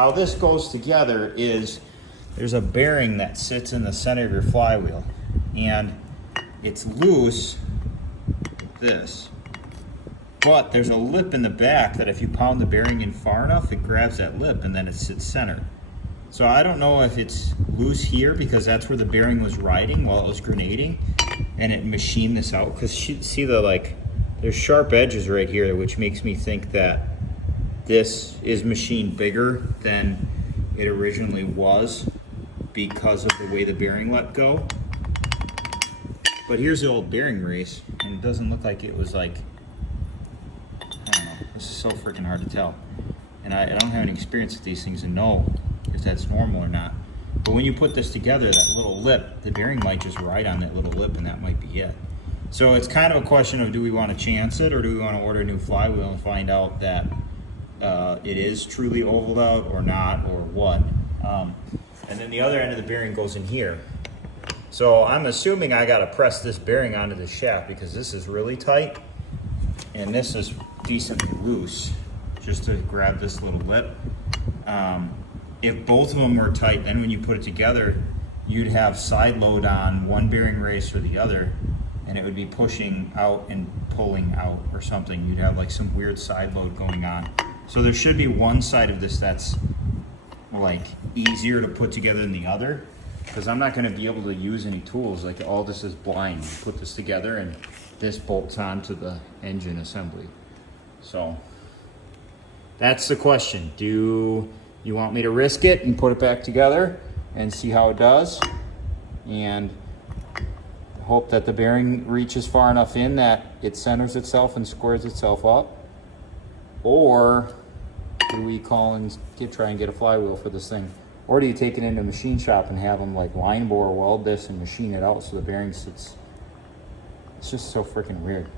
how this goes together is there's a bearing that sits in the center of your flywheel, and it's loose like this. But there's a lip in the back that if you pound the bearing in far enough, it grabs that lip and then it sits centered. So I don't know if it's loose here because that's where the bearing was riding while it was grenading, and it machined this out. Because see there's sharp edges right here, which makes me think that this is machined bigger than it originally was because of the way the bearing let go. But here's the old bearing race, and it doesn't look like it was like, I don't know, this is so freaking hard to tell. And I don't have any experience with these things to know if that's normal or not. But when you put this together, that little lip, the bearing might just ride on that little lip and that might be it. So it's kind of a question of, do we want to chance it or do we want to order a new flywheel and find out that it is truly ovaled out or not, or what. And then the other end of the bearing goes in here. So I'm assuming I got to press this bearing onto the shaft because this is really tight and this is decently loose, just to grab this little lip. If both of them were tight, then when you put it together, you'd have side load on one bearing race or the other, and it would be pushing out and pulling out or something. You'd have like some weird side load going on. So there should be one side of this that's like easier to put together than the other, because I'm not going to be able to use any tools. Like, all this is blind. You put this together and this bolts onto the engine assembly. So that's the question. Do you want me to risk it and put it back together and see how it does, and hope that the bearing reaches far enough in that it centers itself and squares itself up? Or do we call and try and get a flywheel for this thing? Or do you take it into a machine shop and have them like line bore weld this and machine it out so the bearing sits? It's just so freaking weird.